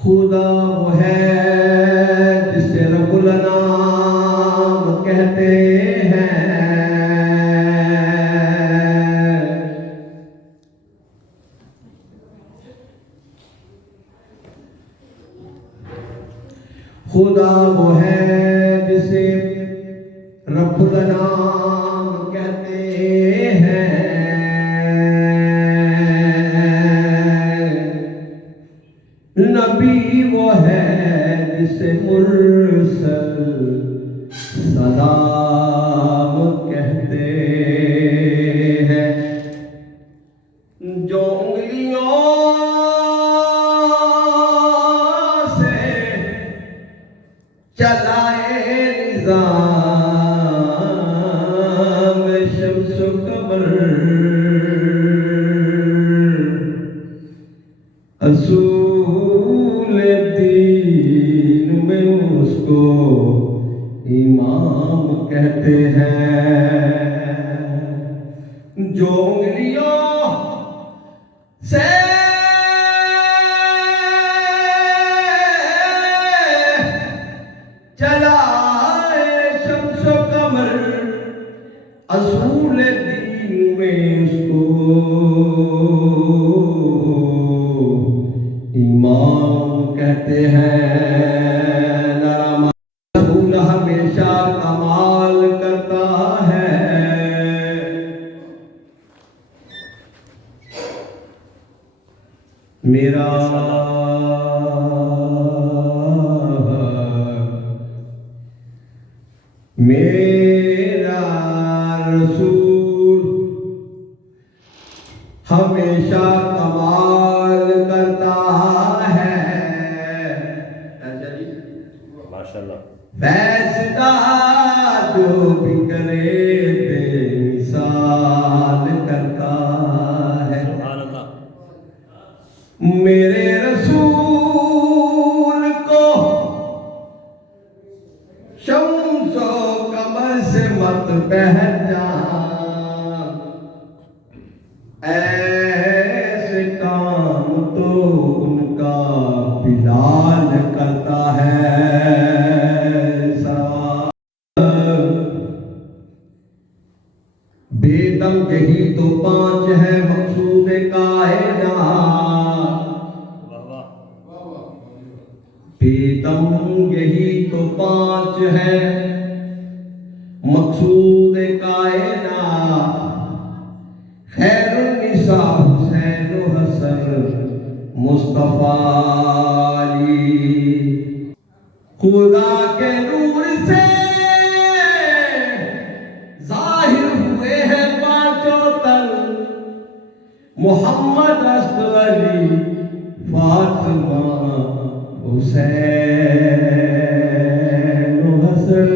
खुदा वो है जिसे रब्बुल अनाम कहते हैं। खुदा वो है जिसे रब्बुल अनाम कहते हैं। नबी वो है जिसे मुरसल सलाम कहते हैं। जो उंगलियों से चलाए निज़ाम शम्स कमर असूल दीन में उसको इमाम कहते हैं। जो उंगलियों से चलाए शम्स कमर असूल दीन में उसको इमाम कहते हैं। रसूल हमेशा कमाल करता है। मेरा रसूल हमेशा कमाल करता है। माशाल्लाह। फैसला जो भी करे बेमिसाल करता है। सुभान अल्लाह। मेरे रसूल को शम्सो कमर से मत पहचान। ऐसे काम तो उनका बिलाल करता है। बेदम यही तो पांच है मकसूद कायनात। बेदम यही तो पांच है मकसूद कायनात। खैरुन्निसा हुसैन हसन मुस्तफा अली। खुदा के नूर से जाहिर हुए हैं पांचों तन। मोहम्मद अली फातिमा हुसैन हसन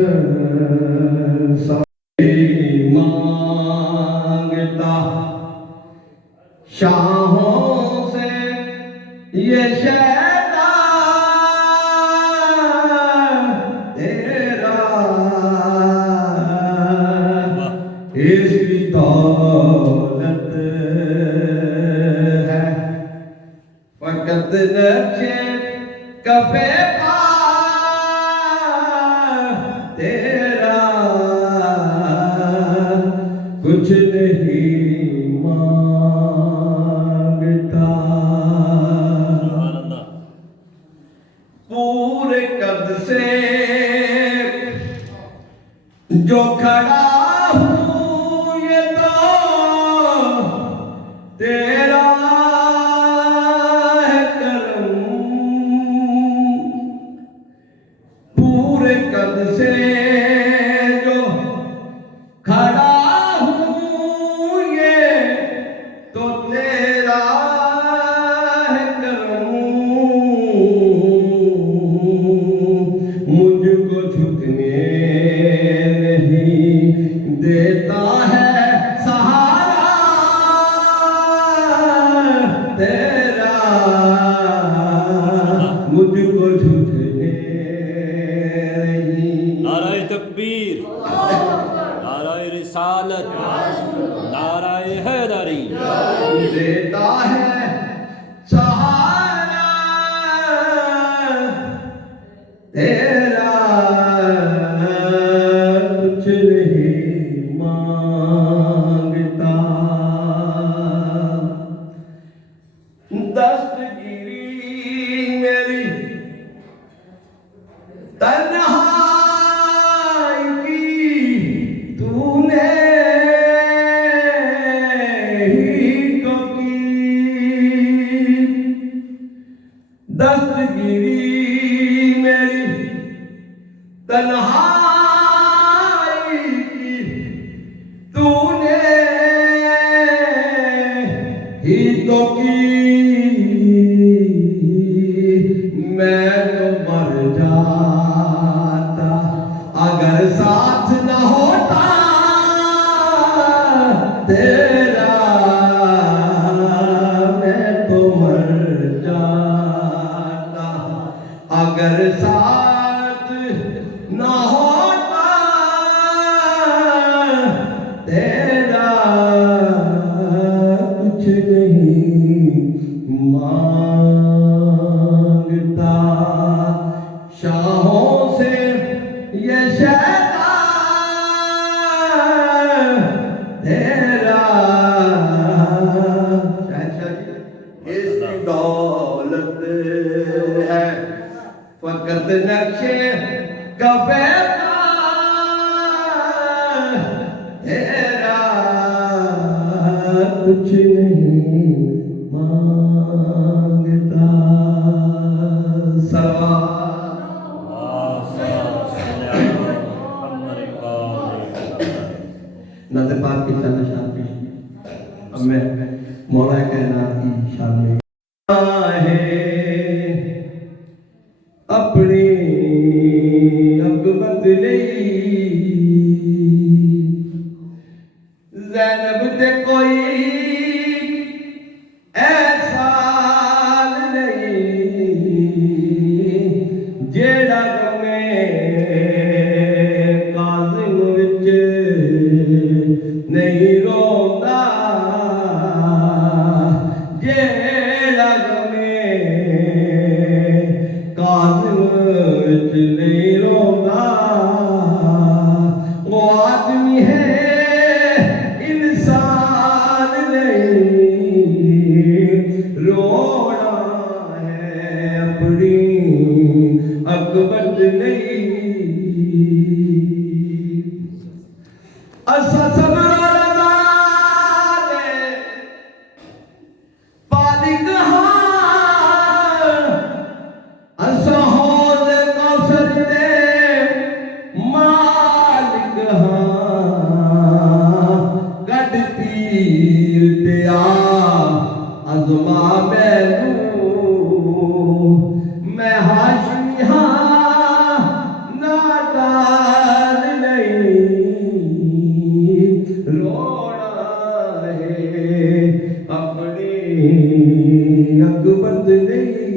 मांगता शाहों से ये शैदा तेरा इसकी दौलत है। फकत नक्शे कफे पा तेरा कुछ नहीं मांगता। पूरे कद से जो खड़ा हूँ ये तो तेरा है करम। पूरे कद से जो खड़ा हूँ ये तो तेरा है करम। मुझको झुकने नहीं देता है सहारा तेरा। मुझको झुकने नहीं। नाराए तकबीर, नाराए रिसालत, नाराए हैदरी। देता है सहारा तेरा कुछ नहीं मांगता। दस्तगीरी मेरी तन्हाई की तूने ही तो की। दस्तगीरी मेरी तन्हाई की तूने ही तो की। मैं तो मर जाता अगर साथ न होता तेरा। मैं तो मर जाता अगर साथ न होता तेरा। कुछ नहीं मांगता शाहों से ये शैतान तेरा। इसकी दौलत है फकत नक्शे कफे का तेरा। कुछ नहीं मांगता। नज़र पाक की शान शान पेश की। अब मैं मौला कायनात की शान में है अपनी अकबत नहीं। ज़ैनब ते कोई ऐसा नहीं जेड़ा गमे काज़िम विच नहीं रोंदा। जेड़ा गमे काज़िम विच नहीं रोंदा। वो आदमी है इंसान नहीं। रोना है अपनी अकबत नहीं। असा सबरा लगाने पालिक हां असा हौज कौसर दे मालिक हां। गड तीर ते आ अज़मा मैनू मैं हाशमी हां नादान नहीं। रोना है अपनी अकबत नहीं।